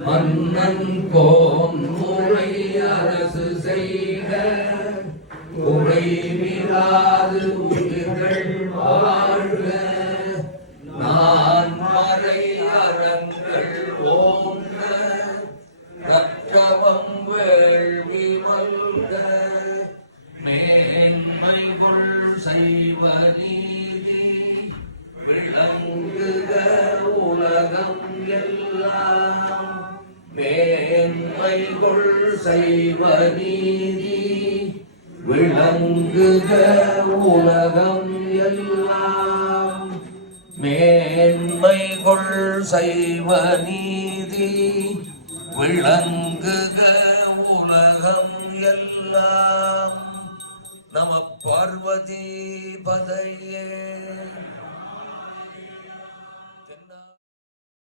மன்னன் கோன் முறை அரசு செய்க குறைவிலாது உயிர்கள் வாழ்க நான் மறை அறங்கள் ஓங்க ரத்தவம் வேள்வி மல்க மேன்மைகள் செய்வ நீதி விளங்குக உலகம் எல்லாம் மேன்மைகள் செய்வ நீதி விளங்குக உலகம் எல்லாம் மேன்மைகள் செய்வ நீதி விளங்குக உலகம் எல்லாம். நம பார்வதி பதையே.